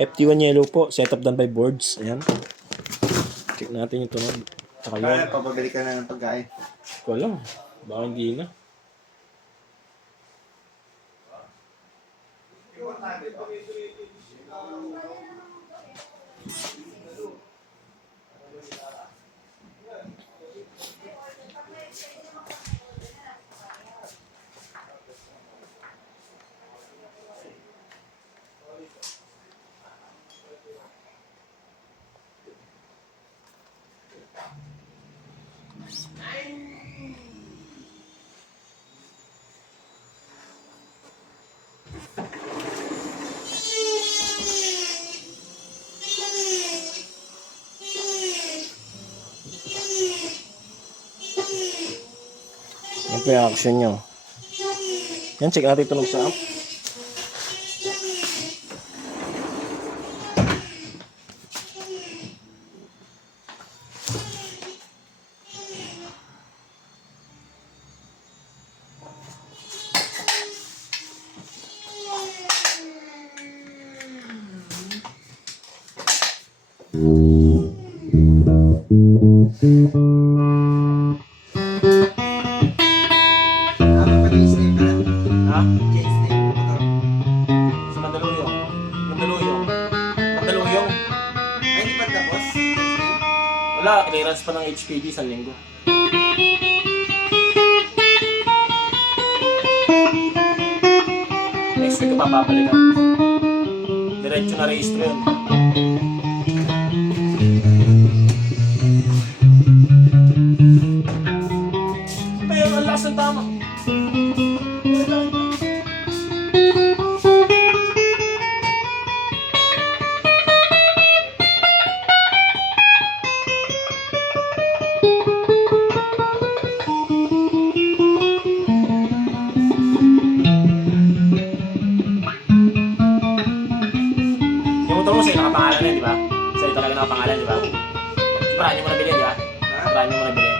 FT1 yellow po. Setup done by boards. Ayan. Check natin yung tunog. Tsaka Kaya yung... papabili ka na ng pagkain. Ko lang. Baka hindi na. Yan po yung action nyo. Yan, check natin tunog sa amp. Ha? Sa Mandaluyong. Mandaluyong. Mandaluyong. Ay, hindi pa tapos? Wala, clearance pa ng HPD sa linggo. Next week ko papapalitan. Diretso na rehistro yun. Pero ang lakas ng tama. Yung motor mo sa'yo nakapangalan yan, di ba? Sa'yo talaga nakapangalan, di ba? Brand new mo nabili, di ba? Brand new mo nabili.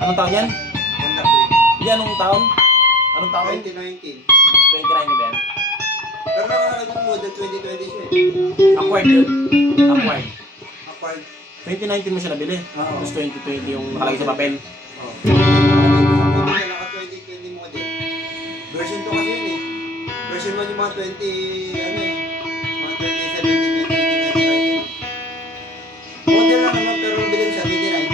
Anong taon yan? Honda Click. Hindi, anong taon? Anong taon? 2019. 2019 ba yan? Pero nakalagay yung model 2020 siya eh. Acquired yun. Acquired. Acquired. 2019 mo siya nabili. Oo. Tapos 2020 yung nakalagay sa papel. Oh. Nakalagay sa naka 2020 model. Version 2 kasi yun eh. Version 1 yung mga 20, ano eh. Mga 2017, 2018, 2019. Model lang naman pero bilhin siya 2019.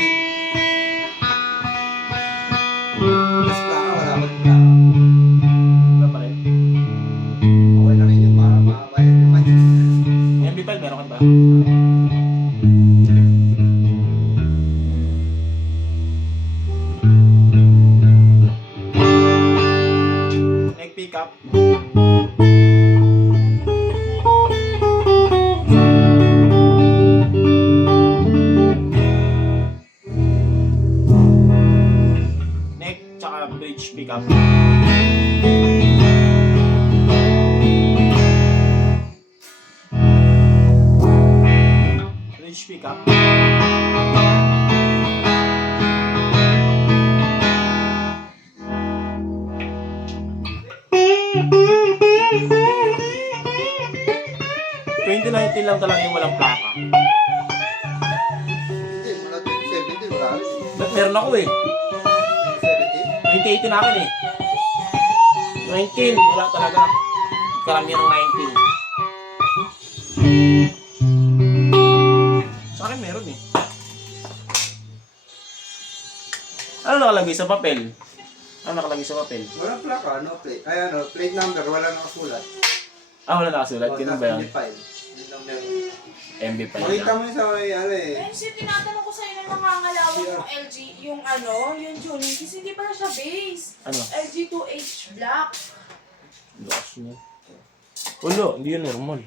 Tapos plaka, wala pa rin plaka. Wala pa rin. Okay na rin yun para makabayad yung money. MB file, meron ka ba? Neck pickup. Neck tsaka bridge pickup. Bridge pickup. ...2019 lang talaga yung walang plaka. Hindi, mula 2017, wala rin. Ba't meron ako eh? 2017? 2018 na akin eh. 19, wala talaga. Karamihan ng 19. Sa akin meron eh. Ano nakalagay sa papel? Ano nakalagay sa papel? Walang plaka, no plate. Ay ano, plate number, wala nakasulat. Ah, wala nakasulat. Ganun ba yan? Yun lang meron. MB5 Makita lang. mo yun sa may ano eh. Kasi tinatanong ko sa'yo na nangangalawang yung LG, yung ano, yung tuning, kasi hindi pala siya base. Ano? LG2H black. Lakas niya. Wala, hindi yan normal.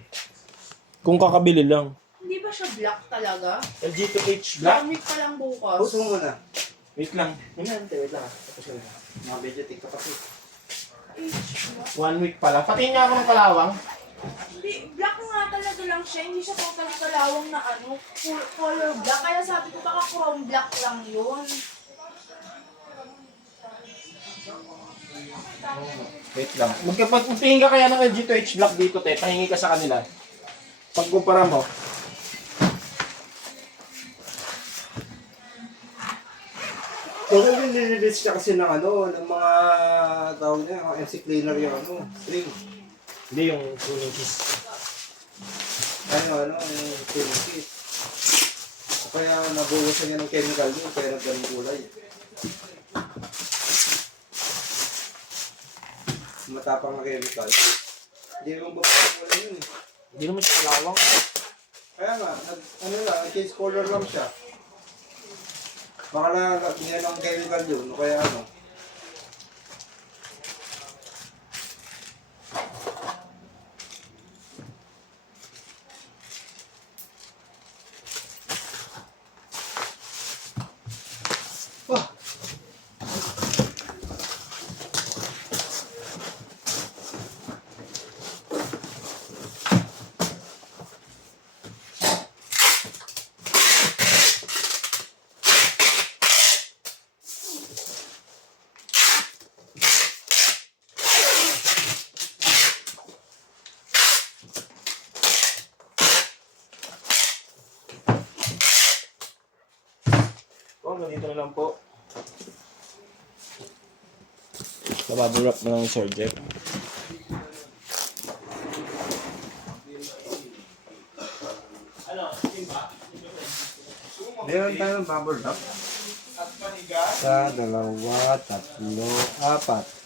Kung kakabili lang. Hindi ba siya black talaga? LG2H black? 1 week pa lang bukas. Puso mo muna. Wait lang. Wait lang. Tapos yun. Mga video TikTok kasi. H black. 1 week pa lang. Patingin nga ako ng kalawang. Hindi, black nga talaga lang siya. Hindi siya totally kalawang na ano, color black. Kaya sabi ko baka chrome black lang yun. Wait lang. Magtingin ka kaya ng LG2H black dito, te. Pahingi ka sa kanila. Pagkumpara mo, Kung nililinis siya kasi ng ano, ng mga tawag niya, mga MC cleaner yung ano, string. hindi yung tuning keys. Ano, yung string case. Kaya nabuhusan niya ng chemical yun, kaya nagdaling kulay. Matapang na chemical. Hindi naman babalik yun eh. Hindi naman siya kalawang. Kaya nga, change color lang siya. Baka niya ng chemical yun, o kaya ano. Wah! Ganito na lang po. Nabubble wrap na lang yung Sir Jeff. Meron tayo ng bubble wrap. Isa, dalawa, tatlo, apat.